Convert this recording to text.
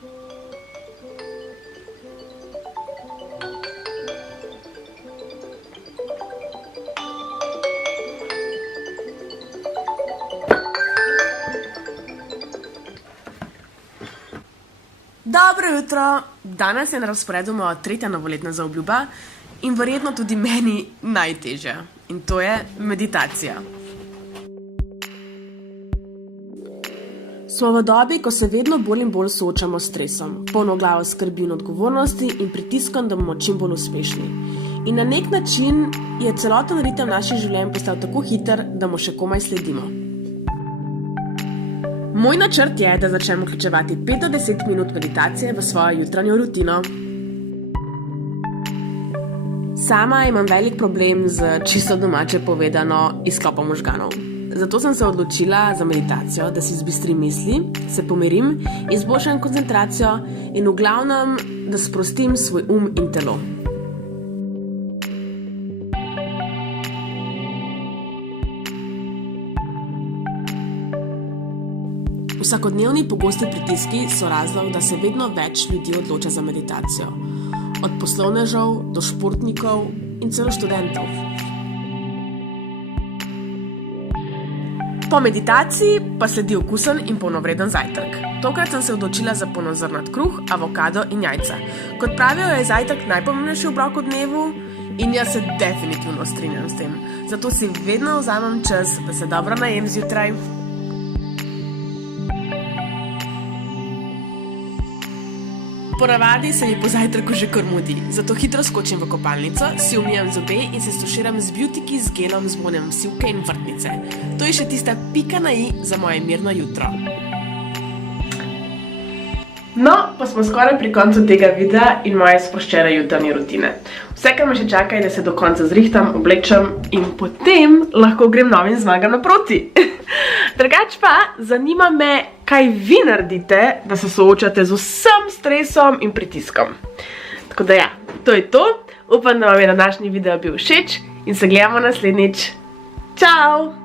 Dobro jutro! Danes je na razporedu moja tretja novoletna zaobljuba in verjetno tudi meni najtežja. In to je meditacija. Smo v dobi, ko se vedno bolj in bolj soočamo s stresom, polno glavo skrbi in odgovornosti in pritiskom, da bomo čim bolj uspešni. In na nek način je celoten ritem naših življenj postal tako hiter, da mu še komaj sledimo. Moj načrt je, da začnem vključevati 5 do 10 minut meditacije v svojo jutranjo rutino. Sama imam velik problem z čisto domače povedano izklopom možganov. Zato sem se odločila za meditacijo, da si zbistrim misli, se pomirim, izboljšam koncentracijo in v glavnem, da sprostim svoj in telo. Vsakodnevni pogosti pritiski so razlog, da se vedno več ljudi odloča za meditacijo. Od poslovnežev do športnikov in celo študentov. Po meditaciji pa sledi okusen in polnovreden zajtrk. Tokrat sem se odločila za polnozrnat kruh, avokado in jajca. Kot pravijo, je zajtrk najpomembnejši obrok v dnevu in jaz se definitivno strinjam s tem. Zato si vedno vzamem čas, da se dobro najem zjutraj. Ponavadi se mi po zajtrku že kar mudi, zato hitro skočim v kopalnico, si umijem zobe in se stuširam z Beauty z gelom z vonjem sivke in vrtnice. To je še tista pika na i za moje mirno jutro. No, pa smo skoraj pri koncu tega videa in moje sproščene jutranje rutine. Vse, kar me še čaka, je, da se do konca zrihtam, oblečem in potem lahko grem novim zmagam naproti. Drugač pa, zanima me, kaj vi naredite, da se soočate z vsem stresom in pritiskom. Tako da ja, to je to. Upam, da vam je današnji video bil všeč in se gledamo naslednjič. Čau!